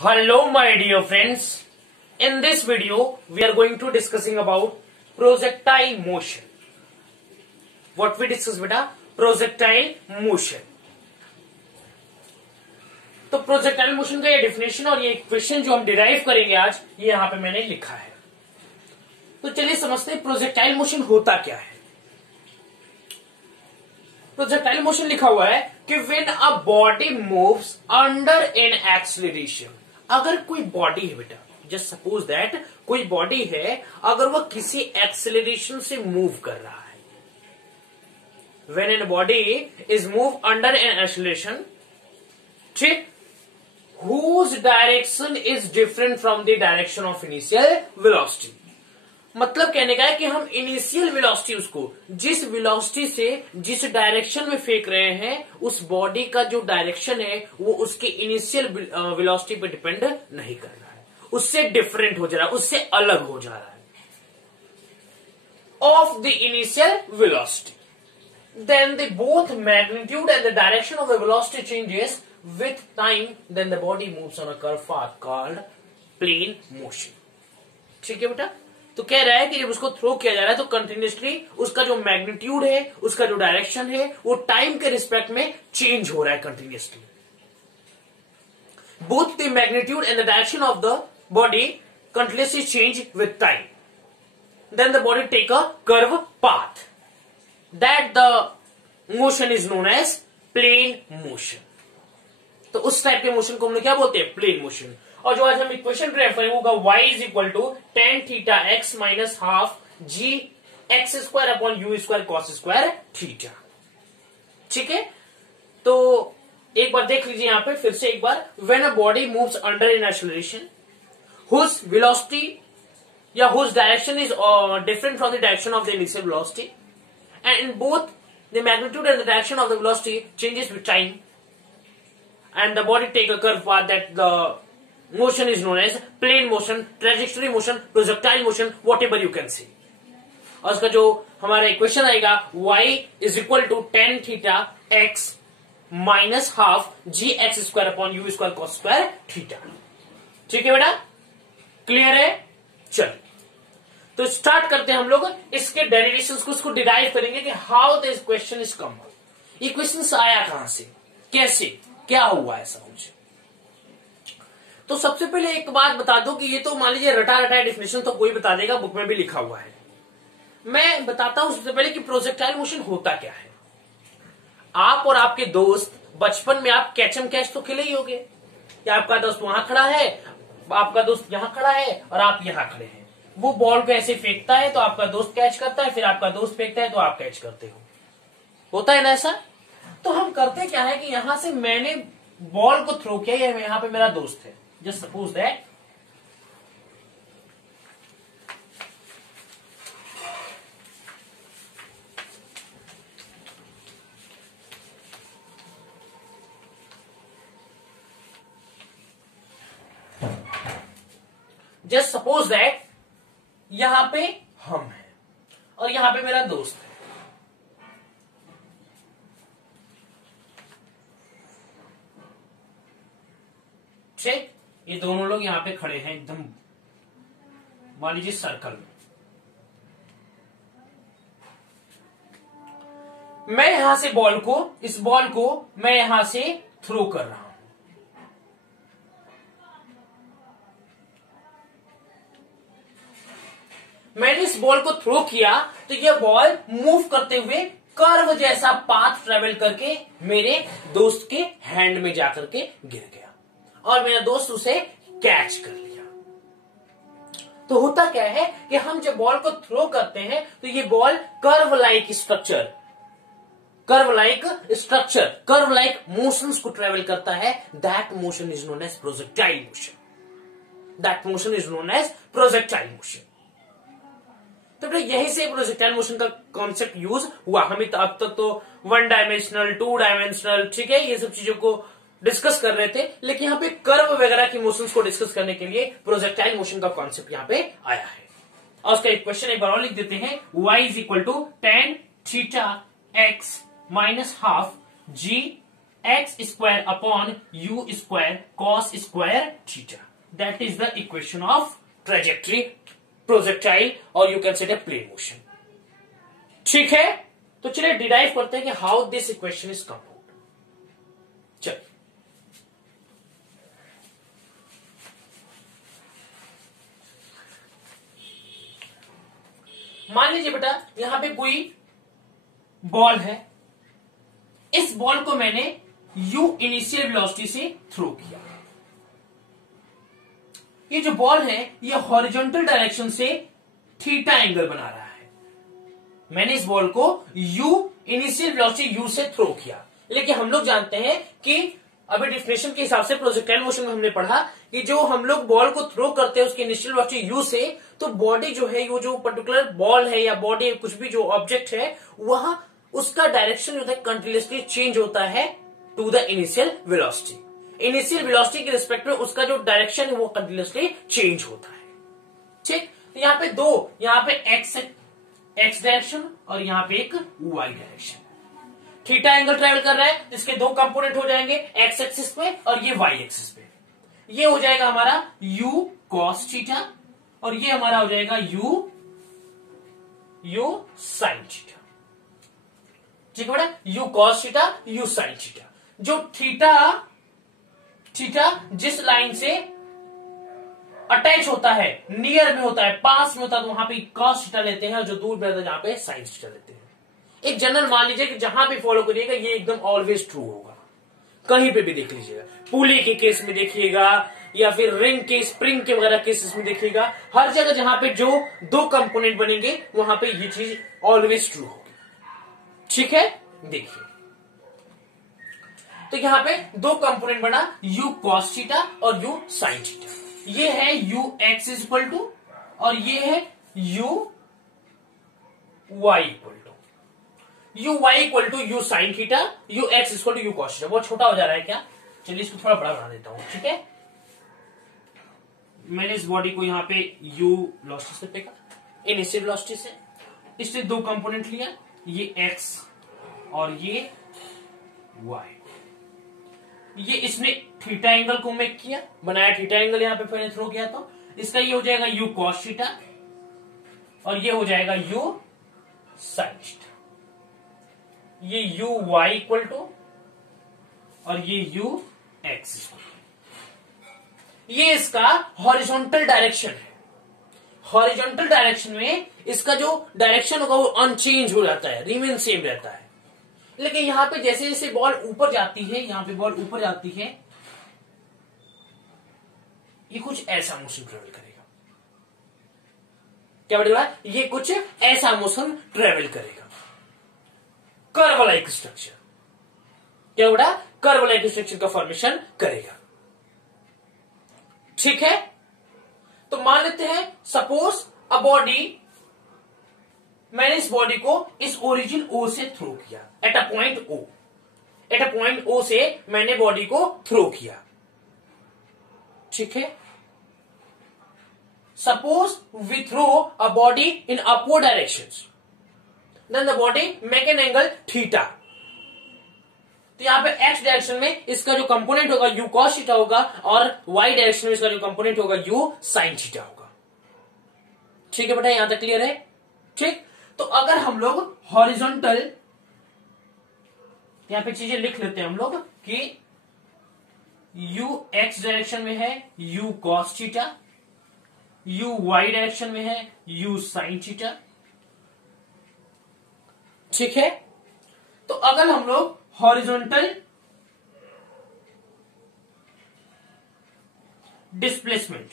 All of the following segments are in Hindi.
Hello my dear friends, in this video we are going to discussing about projectile motion. What we discuss beta? Projectile motion. तो प्रोजेक्टाइल मोशन का ये डिफिनेशन और ये क्वेश्चन जो हम डिराइव करेंगे आज, ये यहां पे मैंने लिखा है। तो चलिए समझते हैं प्रोजेक्टाइल मोशन होता क्या है। प्रोजेक्टाइल मोशन लिखा हुआ है कि when a body moves under an acceleration, अगर कोई बॉडी है बेटा, जस्ट सपोज दैट कोई बॉडी है, अगर वह किसी एक्सेलरेशन से मूव कर रहा है, when an body is move under an acceleration, ठीक, whose direction is different from the direction of initial velocity। मतलब कहने का है कि हम इनिशियल वेलोसिटी, उसको जिस वेलोसिटी से जिस डायरेक्शन में फेंक रहे हैं, उस बॉडी का जो डायरेक्शन है वो उसके इनिशियल वेलोसिटी पे डिपेंड नहीं कर रहा है, उससे डिफरेंट हो जा रहा है, उससे अलग हो जा रहा है of the initial velocity. Then the both magnitude and the direction of the velocity changes with time, then the body moves on a curved path called plane motion। ठीक है बेटा। तो कह रहा है कि जब उसको थ्रो किया जा रहा है तो कंटिन्यूसली उसका जो मैग्नीट्यूड है, उसका जो डायरेक्शन है, वो टाइम के रिस्पेक्ट में चेंज हो रहा है continuously. Both the magnitude and the direction of the body continuously change with time, then the body take a curve path, that the motion is known as plane motion. तो उस टाइप के मोशन को हम लोग क्या बोलते हैं? Plane motion. और जो आज हम इक्वेशन ड्राइव करेंगे होगा y is equal to tan theta x minus half g x square upon u square cos square theta. ठीक है, तो एक बार देख लीजिए यहां पे फिर से एक बार। When a body moves under an acceleration whose velocity या whose direction is different from the direction of the initial velocity, and in both the magnitude and the direction of the velocity changes with time, and the body take a curved path, that the motion is known as plane motion, trajectory motion, projectile motion, whatever you can say। और उसका जो हमारा इक्वेशन आएगा y is equal to tan theta x minus half g x square upon u square cos square theta. ठीक है बेटा, क्लियर है? चल तो स्टार्ट करते हैं हम लोग इसके डेरिवेशंस को, उसको डिराइव करेंगे कि how this question is come. ये क्वेश्चन आया कहां से, कैसे, क्या हुआ ऐसा कुछ। तो सबसे पहले एक बात बता दो कि ये तो मान लीजिए रटा रटा डेफिनेशन तो कोई बता देगा, बुक में भी लिखा हुआ है। मैं बताता हूं सबसे पहले कि प्रोजेक्टाइल मोशन होता क्या है। आप और आपके दोस्त बचपन में आप कैचम कैच तो खेले ही होंगे कि आपका दोस्त वहां खड़ा है, आपका दोस्त यहां खड़ा है और आप यहां खड़े हैं। वो बॉल को ऐसे फेंकता है तो आपका दोस्त कैच करता है, फिर आपका दोस्त फेंकता है तो आप कैच करते हो। होता है ना ऐसा? तो हम करते क्या है कि यहां से मैंने बॉल को थ्रो किया, या यहां पे मेरा दोस्त है, जस्ट सपोज दैट यहां पे हम हैं और यहां पे मेरा दोस्त है। ठीक, ये दोनों लोग यहां पे खड़े हैं एकदम मान लीजिए सर्कल में। मैं यहां से इस बॉल को मैं यहां से थ्रो कर रहा हूं। मैंने इस बॉल को थ्रो किया तो यह बॉल मूव करते हुए कर्व जैसा पाथ ट्रेवल करके मेरे दोस्त के हैंड में जाकर के गिर गया और मेरा दोस्त उसे कैच कर लिया। तो होता क्या है कि हम जब बॉल को थ्रो करते हैं तो ये बॉल कर्व लाइक मोशंस को ट्रेवल करता है। That motion is known as projectile motion. तो यहीं से प्रोजेक्टाइल मोशन का कॉन्सेप्ट यूज हुआ। हम अब तक तो 1 डायमेंशनल 2 डायमेंशनल, ठीक है, ये सब चीजों को डिस्कस कर रहे थे, लेकिन यहाँ पे कर्व वगैरह की मोशंस को डिस्कस करने के लिए प्रोजेक्टाइल मोशन का कॉन्सेप्ट यहाँ पे आया है। और उसका एक क्वेश्चन एक बार और लिख देते हैं। y is equal to tan theta x minus half g x square upon u square cos square theta. That is the equation of trajectory projectile और you can say plane motion. ठीक है, तो चलिए डिराइव करते हैं कि how this equation is come out. चलिए मान लीजिए बेटा यहां पे कोई बॉल है, इस बॉल को मैंने u इनिशियल वेलोसिटी से थ्रो किया। ये जो बॉल है ये हॉरिजॉन्टल डायरेक्शन से थीटा एंगल बना रहा है। मैंने इस बॉल को u इनिशियल वेलोसिटी u से थ्रो किया, लेकिन हम लोग जानते हैं कि अभी डिफिनेशन के हिसाब से प्रोजेक्टाइल मोशन में हमने पढ़ा कि जो हम लोग बॉल को थ्रो करते हैं उसकी इनिशियल वेलोसिटी u से, तो बॉडी जो है, वो जो पर्टिकुलर बॉल है या बॉडी कुछ भी जो ऑब्जेक्ट है वहां उसका डायरेक्शन जो है कंटिन्यूअसली चेंज होता है to the initial velocity. Initial velocity के रिस्पेक्ट में उसका जो डायरेक्शन है वो कंटिन्यूअसली चेंज होता है। ठीक, तो यहाँ पे दो, यहाँ पे एक्स डायरेक्शन और यहाँ पे एक y direction. Theta angle travel कर रहा है, इसके दो कंपोनेंट हो जाएंगे, एक्स एक्सिस पे और ये वाई एक्सिस पे। ये हो जाएगा हमारा u cos थीटा और ये हमारा हो जाएगा u sin थीटा। ठीक है बेटा, u cos theta u sin theta. जो थीटा जिस लाइन से अटैच होता है, नियर में होता है, पास में होता है, तो वहां पे cos थीटा लेते हैं और जो दूर रहता है जहां पे sin थीटा लेते हैं। एक जनरल मान लीजिए कि जहां भी फॉलो करिएगा ये एकदम ऑलवेज ट्रू होगा। कहीं पे भी देख लीजिएगा, पुली के केस में देखिएगा या फिर रिंग के, स्प्रिंग के वगैरह केसेस में देखिएगा, हर जगह जहां पे जो दो कंपोनेंट बनेंगे वहां पे ये चीज ऑलवेज ट्रू होगी। ठीक है, देखिए तो यहां पे दो कंपोनेंट बना, u cos थीटा और u sin थीटा। ये है u x इक्वल टू और ये है u y equal to, u y equal to u sin theta, u x equal to u cos theta. बहुत छोटा हो जा रहा है क्या? चलिए इसको थोड़ा बड़ा बना देता हूं। ठीक है, मैंने इस बॉडी को यहां पे u वेलोसिटी से फेंका, इनिशियल वेलोसिटी से, इसने दो कंपोनेंट लिया, ये x और ये y। ये इसने थीटा एंगल को मेक किया, बनाया थीटा एंगल, यहां पे पहले थ्रो किया, तो इसका ये हो जाएगा u cos थीटा और ये हो जाएगा u sin थीटा। ये u y इक्वल टू और ये u x इक्वल टू। ये इसका हॉरिजॉन्टल डायरेक्शन है। हॉरिजॉन्टल डायरेक्शन में इसका जो डायरेक्शन होगा वो अनचेंज हो जाता है, रिमेन सेम रहता है। लेकिन यहां पे जैसे जैसे बॉल ऊपर जाती है, यहां पे बॉल ऊपर जाती है, ये कुछ ऐसा मोशन ट्रेवल करेगा। क्या बढ़ेगा? ये कुछ ऐसा मोशन ट्रेवल करेगा, कर्व लाइक स्ट्रक्चर। क्या बेटा? कर्व लाइक स्ट्रक्चर का फॉर्मेशन करेगा। ठीक है, तो मान लेते हैं सपोज अ बॉडी, मैंने इस बॉडी को इस ओरिजिन O से थ्रो किया, at a point O। At a point O से मैंने बॉडी को थ्रो किया। ठीक है, suppose we throw a body in upward directions, then the body make an angle theta. तो यहां पे x डायरेक्शन में इसका जो कंपोनेंट होगा u cos थीटा होगा और y डायरेक्शन में इसका जो कंपोनेंट होगा u sin थीटा होगा। ठीक है बेटा, यहां तक क्लियर है? ठीक, तो अगर हम लोग हॉरिजॉन्टल, यहां पे चीजें लिख लेते हैं हम लोग कि u x डायरेक्शन में है u cos theta, u y direction में है u sin थीटा। ठीक है, तो अगर हम लोग horizontal displacement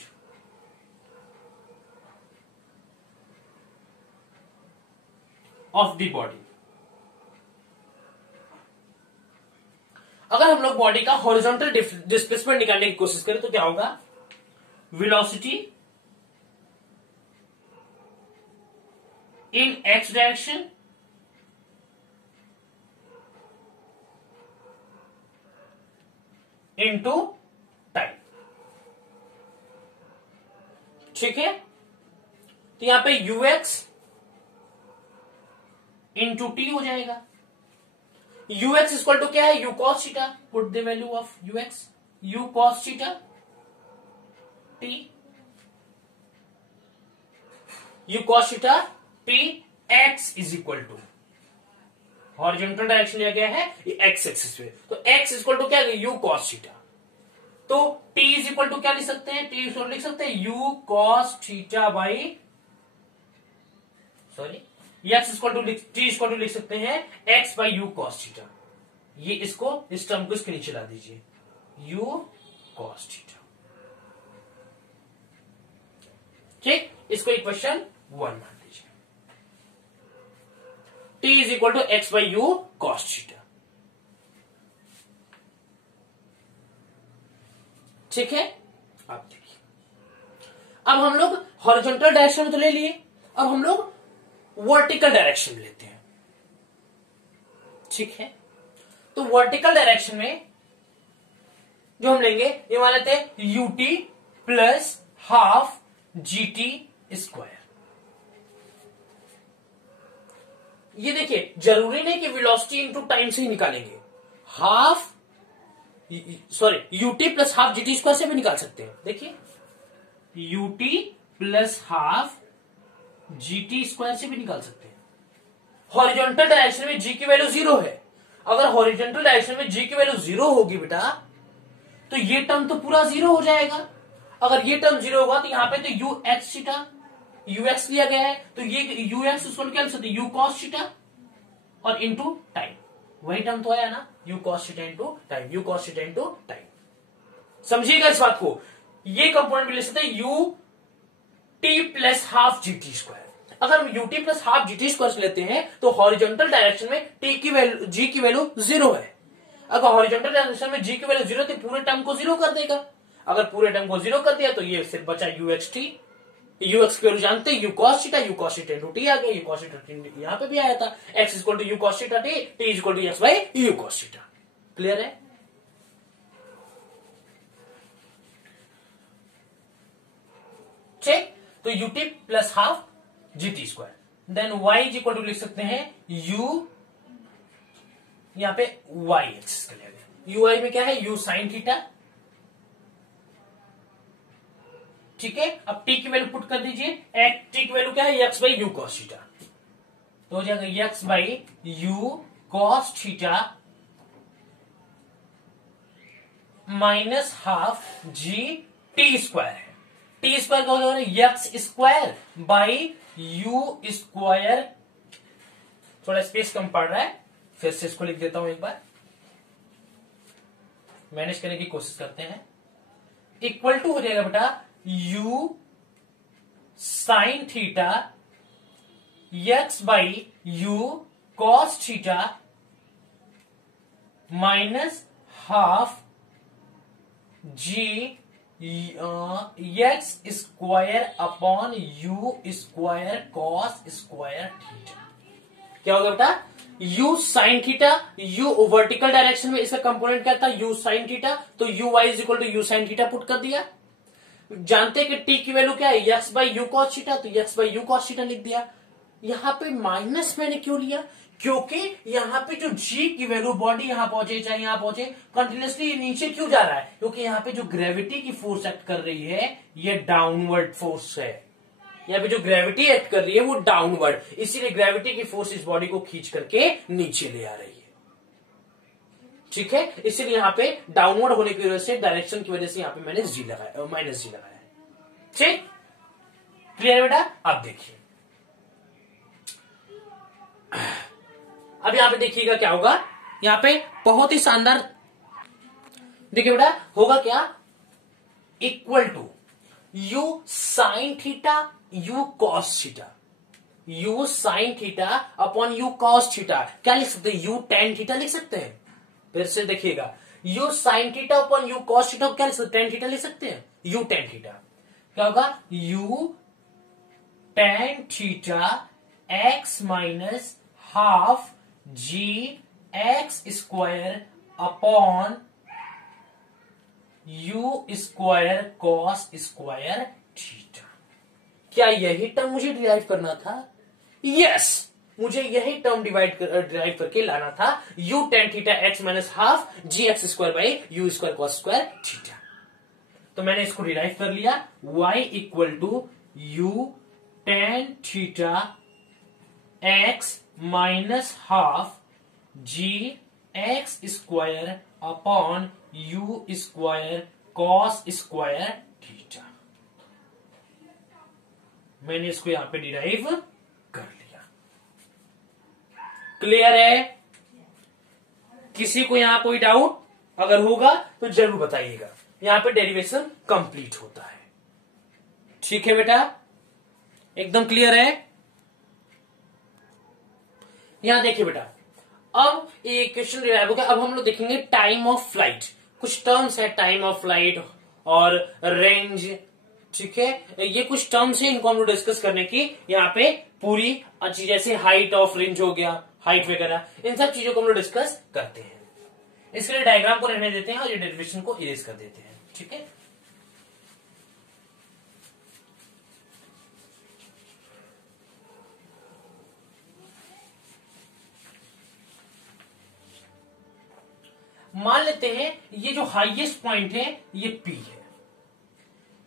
of the body, अगर हम लोग बॉडी का हॉरिजॉन्टल डिस्प्लेसमेंट निकालने की कोशिश करें तो क्या होगा? वेलोसिटी इन x डायरेक्शन इनटू टाइम। ठीक है, तो यहां पे ux इंटू टी हो जाएगा। यू एक्स इक्वल टू क्या है, u cos theta, put the value of u x, u cos theta t, u cos theta t x is equal to, horizontal direction लिया गया है ये एक्स एक्सिस पे, तो एक्स इक्वल टू क्या है, यू कॉस थीटा, तो t इज इक्वल टू क्या लिख सकते हैं, t इक्वल लिख सकते हैं u cos theta by, sorry x equal to t equal to लिख सकते हैं x by u cos theta, ये इसको इस टर्म को इसके नीचे ला दीजिए, यू कॉस थीटा, ठीक, इसको इक्वेशन 1 मान लीजिए, t is equal to x by u cos theta, ठीक है। अब देखिए, अब हम लोग हॉरिजॉन्टल डायरेक्शन में तो ले लिए, अब हम लोग वर्टिकल डायरेक्शन में लेते हैं, ठीक है। तो वर्टिकल डायरेक्शन में जो हम लेंगे ये मान लेते हैं UT plus half g t square. ये देखिए जरूरी नहीं कि वेलोसिटी इंटू टाइम से ही निकालेंगे, half sorry UT plus half g t square से भी निकाल सकते हैं। देखिए UT plus half g t square से भी निकाल सकते हैं। हॉरिजॉन्टल डायरेक्शन में जी की वैल्यू 0 है, अगर हॉरिजॉन्टल डायरेक्शन में जी की वैल्यू 0 होगी बेटा तो ये टर्म तो पूरा 0 हो जाएगा। अगर ये टर्म 0 होगा तो यहां पे तो you x theta you x लिया गया है, तो ये यू एक्स उसको क्या लिख सकते यू कॉस थीटा और इंटू टाइम, वही टर्म तो आया ना, you cos theta into time, you cos theta into time. समझिएगा इस बात को, ये कंपोनेंट भी ले सकते हैं U T plus half g t square. अगर हम UT plus half g t square लेते हैं तो हॉरिजॉन्टल डायरेक्शन में टी की वैल्यू जी की वैल्यू 0 है। अगर हॉरिजॉन्टल डायरेक्शन में जी की वैल्यू 0 तो पूरे टर्म को 0 कर देगा, अगर पूरे टर्म को 0 कर दिया तो ये सिर्फ बचा u x t, u x की वैल्यू जानते हैं u cos theta into t आ गया, यू कॉस थीटा यहां पे भी आया था, x equal to u cos theta t, t equal to x by u cos theta. Clear है? ठीक, तो u t plus half g t square, then y is equal to लिख सकते हैं यू, यहां पे वाई एक्सिस का लिया गया, यू वाई में क्या है यू साइन थीटा, ठीक है। अब टी की वैल्यू पुट कर दीजिए, टी की वैल्यू क्या है x by u cos theta, तो हो जाएगा x by u cos theta minus half G T square है, टी स्क्वायर का हो जाएगा x square by u square, थोड़ा स्पेस कम पड़ रहा है, फिर से इसको लिख देता हूं, एक बार मैनेज करने की कोशिश करते हैं, इक्वल टू हो जाएगा बेटा u sine theta x by u cos theta minus half g x square upon u square cos square theta. क्या होगा बेटा u sine theta, u vertical direction में इसका कंपोनेंट क्या था u साइन थीटा, तो u y is equal to u sine theta put कर दिया, जानते हैं कि t की वैल्यू क्या है x by u cos theta, तो x by u cos theta लिख दिया। यहां पे माइनस मैंने क्यों लिया, क्योंकि यहां पे जो g की वैल्यू बॉडी यहां पहुंचे चाहे यहां पहुंचे कंटिन्यूसली नीचे क्यों जा रहा है, क्योंकि यहां पे जो ग्रेविटी की फोर्स एक्ट कर रही है ये डाउनवर्ड फोर्स है, यहाँ पे जो ग्रेविटी एक्ट कर रही है वो डाउनवर्ड, इसीलिए ग्रेविटी की फोर्स इस बॉडी को खींच करके नीचे ले आ रही है, ठीक है। इसीलिए यहाँ पे डाउनवर्ड होने की वजह से डायरेक्शन की वजह से यहाँ पे मैंने जी लगाया, माइनस जी लगाया है, ठीक। क्लियर बेटा? अब देखिए, अब यहां पे देखिएगा क्या होगा, यहां पे बहुत ही शानदार देखिए बेटा होगा क्या, equal to u sine theta u cos theta, u sine theta upon u cos theta, क्या लिख सकते हैं यू टेन थीटा लिख सकते हैं। फिर से देखिएगा you sine theta upon u cos theta क्या लिख सकते हैं, टेन थीटा लिख सकते हैं, यू टेन थीटा क्या होगा u tan theta x minus half g x square upon u square cos square theta. क्या यही टर्म मुझे डिराइव करना था? यस, मुझे यही टर्म डिराइव करके लाना था, u tan theta x minus half g x square by u square cos square theta. तो मैंने इसको डिराइव कर लिया, y equal to u tan theta x minus half g x square upon u square cos square theta. मैंने इसको यहां पे डिराइव कर लिया। क्लियर है? किसी को यहां कोई डाउट अगर होगा तो जरूर बताइएगा। यहां पे डेरिवेशन कंप्लीट होता है। ठीक है बेटा, एकदम क्लियर है? यहां देखिए बेटा, अब ये क्वेश्चन डिराइव हो गया। अब हम लोग देखेंगे टाइम ऑफ फ्लाइट। कुछ टर्म्स है, टाइम ऑफ फ्लाइट और रेंज। ठीक है, ये कुछ टर्म्स है, इनको हम लोग डिस्कस करने की यहाँ पे पूरी अच्छी, जैसे हाइट ऑफ रेंज हो गया, हाइट वगैरह, इन सब चीजों को हम लोग डिस्कस करते हैं। इसके लिए डायग्राम को रहने देते हैं और ये डेरिवेशन को इरेज कर देते हैं। ठीक है, मान लेते हैं ये जो हाईएस्ट पॉइंट है ये P है,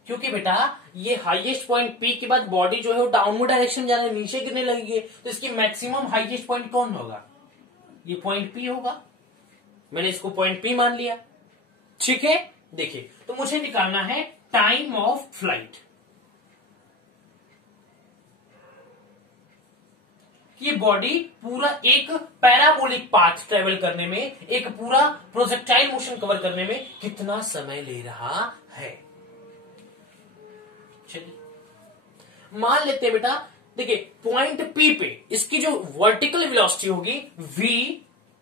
क्योंकि बेटा ये हाईएस्ट पॉइंट P के बाद बॉडी जो है वो डाउनवर्ड डायरेक्शन जाने, नीचे गिरने लगेगी, तो इसकी मैक्सिमम हाईएस्ट पॉइंट कौन होगा? ये पॉइंट P होगा। मैंने इसको पॉइंट P मान लिया। ठीक है, देखिए, तो मुझे निकालना है टाइम ऑफ फ्लाइट। ये बॉडी पूरा एक पैराबोलिक पाथ ट्रेवल करने में, एक पूरा प्रोजेक्टाइल मोशन कवर करने में कितना समय ले रहा है। चलिए मान लेते हैं बेटा, देखिए पॉइंट P पे इसकी जो वर्टिकल वेलोसिटी होगी v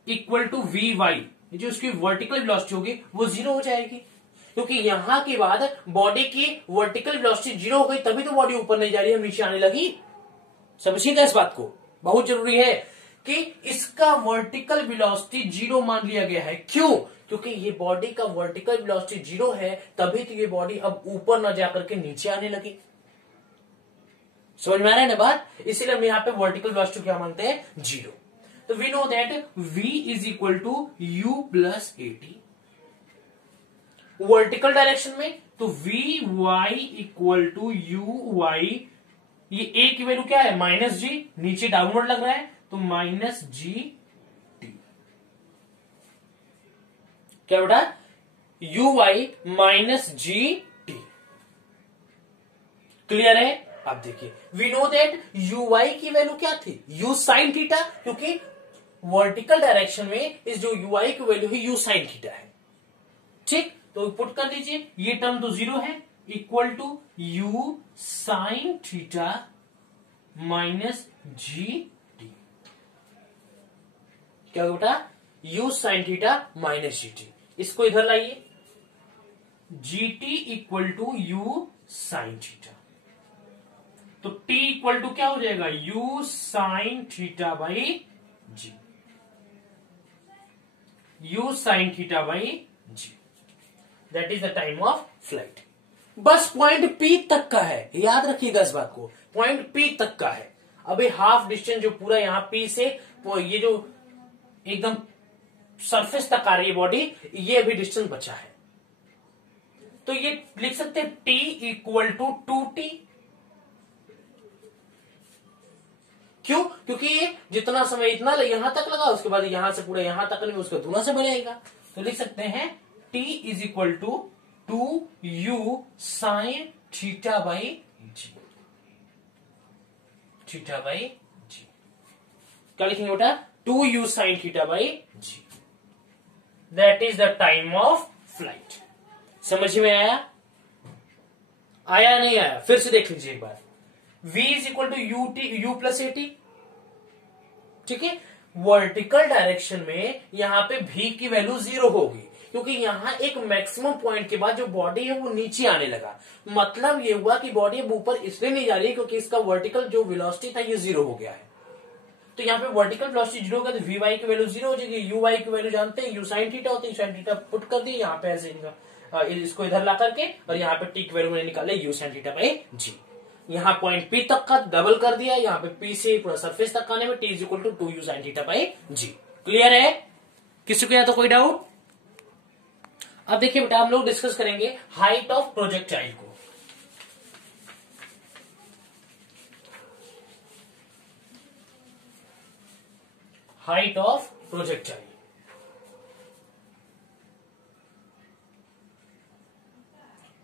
equal to v y, जो इसकी वर्टिकल वेलोसिटी होगी वो 0 हो जाएगी, क्योंकि यहां के बाद बॉडी की वर्टिकल वेलोसिटी 0 हो गई, तभी तो बॉडी ऊपर नहीं जा रही है, नीचे आने लगी। समझिएगा इस बात को, बहुत जरूरी है कि इसका वर्टिकल वेलोसिटी 0 मान लिया गया है। क्यों? क्योंकि ये बॉडी का वर्टिकल वेलोसिटी 0 है, तभी तो ये बॉडी अब ऊपर ना जाकर के नीचे आने लगी। समझ में आ रहा है ना बात? इसीलिए हम यहाँ पे वर्टिकल वेलोसिटी क्या मानते हैं? 0। तो we know that v is equal to u plus a t. Vertical direction में तो v y equal to u y, ये a की वैल्यू क्या है? माइनस जी, नीचे डाउनवर्ड लग रहा है तो माइनस जी टी। क्या बेटा? U y minus g t. Clear है? अब देखिए, we know that u y की वैल्यू क्या थी? यू साइन थीटा, क्योंकि वर्टिकल डायरेक्शन में इस जो यू आई की वैल्यू है यू साइन थीटा है। ठीक, तो पुट कर दीजिए, ये टर्म तो 0 है, equal to u sine theta minus g t. क्या बेटा? U sine theta minus g t. इसको इधर लाइए, g t equal to u sine theta, तो t इक्वल टू क्या हो जाएगा? U sine theta by g, u sine theta by g. That is the time of flight. बस पॉइंट P तक का है, याद रखिएगा इस बात को, पॉइंट P तक का है। अभी हाफ डिस्टेंस जो पूरा यहां P से ये जो एकदम सरफेस तक आ रही है बॉडी, ये अभी डिस्टेंस बचा है। तो ये लिख सकते हैं T इक्वल टू 2T। क्यों? क्योंकि ये जितना समय इतना यहां तक लगा, उसके बाद यहां से पूरा यहां तक नहीं, उसका दूना से बनेगा। तो लिख सकते हैं T is equal to 2u sine theta by g, theta by g. क्या लिखेंगे बेटा? 2u sine theta by g. That is the time of flight. समझ में आया? आया नहीं आया? फिर से देख लीजिए एक बार। v is equal to u plus a t. ठीक है, वर्टिकल डायरेक्शन में यहां पे v की वैल्यू 0 होगी, क्योंकि यहां एक मैक्सिमम पॉइंट के बाद जो बॉडी है वो नीचे आने लगा। मतलब ये हुआ कि बॉडी अब ऊपर इसलिए नहीं जा रही क्योंकि इसका वर्टिकल जो वेलोसिटी था ये 0 हो गया है। तो यहाँ पे वर्टिकल वेलोसिटी 0 होगा तो वी वाई की वैल्यू 0 हो जाएगी। यू वाई की वैल्यू जानते हैं, यू साइन थीटा होती है, साइन थीटा पुट कर दी यहाँ पे ऐसे इसको इधर ला करके, और यहाँ पे टी की वैल्यू मैंने निकाले यू साइन थीटा बाई जी। यहां पॉइंट P तक का डबल कर दिया, यहां पे P से पूरा सरफेस तक आने में T is equal to 2u sin theta by g. Clear है? किसी को या तो कोई डाउट? अब देखिए बेटा, हम लोग डिस्कस करेंगे हाइट ऑफ प्रोजेक्टाइल को। Height of projectile,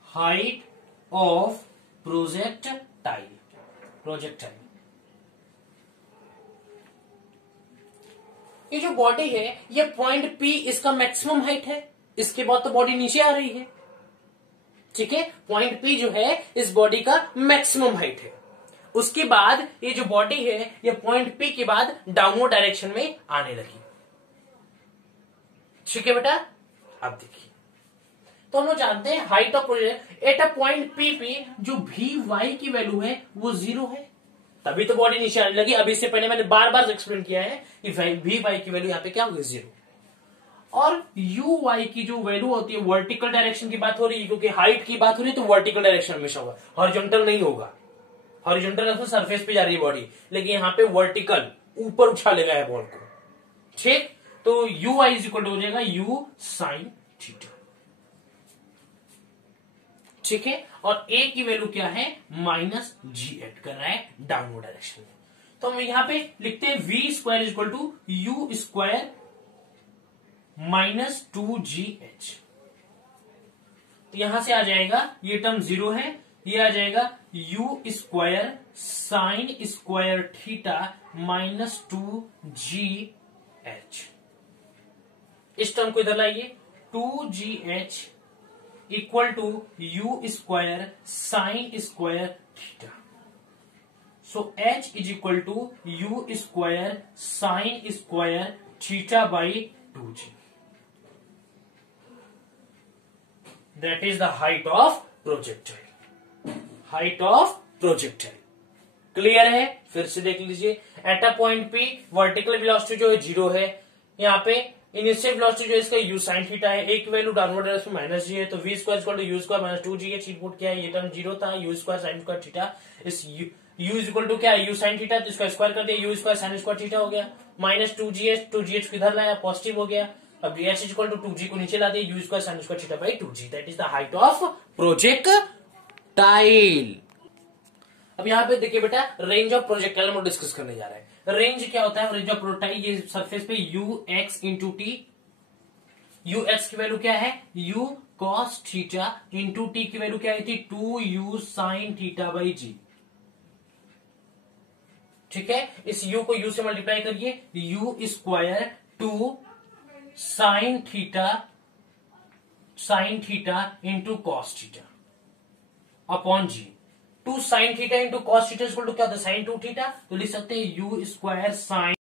height of projectile, projectile. ये जो बॉडी है, ये पॉइंट P इसका मैक्सिमम हाइट है, इसके बाद तो बॉडी नीचे आ रही है। ठीक है, पॉइंट P जो है इस बॉडी का मैक्सिमम हाइट है। उसके बाद ये जो बॉडी है, ये पॉइंट P के बाद डाउनवर्ड डायरेक्शन में आने लगी। ठीक है बेटा, अब देखिए, तो हम लोग जानते हैं height of project at a point P जो Vy की वैल्यू है वो 0 है, तभी तो बॉडी नीचे आने लगी। अभी इससे पहले मैंने बार बार एक्सप्लेन किया है कि Vy की वैल्यू यहां पे क्या होगी 0, और Uy की जो वैल्यू होती है वर्टिकल डायरेक्शन की बात हो रही है, क्योंकि हाइट की बात हो रही है तो वर्टिकल डायरेक्शन हमेशा होगा, हॉरिजॉन्टल नहीं होगा। हॉरिजॉन्टल तो सरफेस पे जा रही है बॉडी, लेकिन यहां पे वर्टिकल ऊपर उठा लेगा है बॉल को। ठीक, तो Uy इज इक्वल टू हो जाएगा U sin थीटा। ठीक है, और A की वैल्यू क्या है -g एड कर रहा है डाउनवर्ड डायरेक्शन में। तो हम यहां पे लिखते हैं V square is equal to U square -2gh। तो यहां से आ जाएगा, ये टर्म 0 है, ये आ जाएगा U square sine square theta -2gh। इस टर्म को इधर लाइए, 2gh equal to U square sine square theta. So H is equal to U square sine square theta by 2g। That is the height of projectile, height of projectile। Clear है? फिर से देख लीजिए, eight a point P vertical velocity जो है 0 है, यहाँ पे इनिशियल वेलोसिटी जो है इसका u sin थीटा है, एक वैल्यू डाउनवर्ड डायरेक्शन में -g है, तो v square equal to u square -2gh input क्या है, ये टर्म 0 था, u square sine square theta, इस u इज इक्वल टू क्या है u sin थीटा, तो इसका स्क्वायर कर दिया, u square sine square theta हो गया, -2gh को इधर लाया पॉजिटिव हो गया। अब h is equal to 2g को नीचे ला दिया, u square sine square theta by 2g। That is the height of projectile. अब यहाँ पे देखिए बेटा, रेंज ऑफ प्रोजेक्टाइल हम डिस्कस करने जा रहे हैं। रेंज क्या होता है? रेंज ऑफ प्रोजेक्टाइल, ये सरफेस पे ux इंटू टी, ux की वैल्यू क्या है u cos theta, into T की वैल्यू क्या आई थी 2u sin थीटा बाई जी। ठीक है, इस u को u से मल्टीप्लाई करिए, u square 2 sine theta into cos theta upon g. 2 sine theta into cos theta equal to क्या होता है sin 2 थीटा, तो लिख सकते हैं u स्क्वायर साइन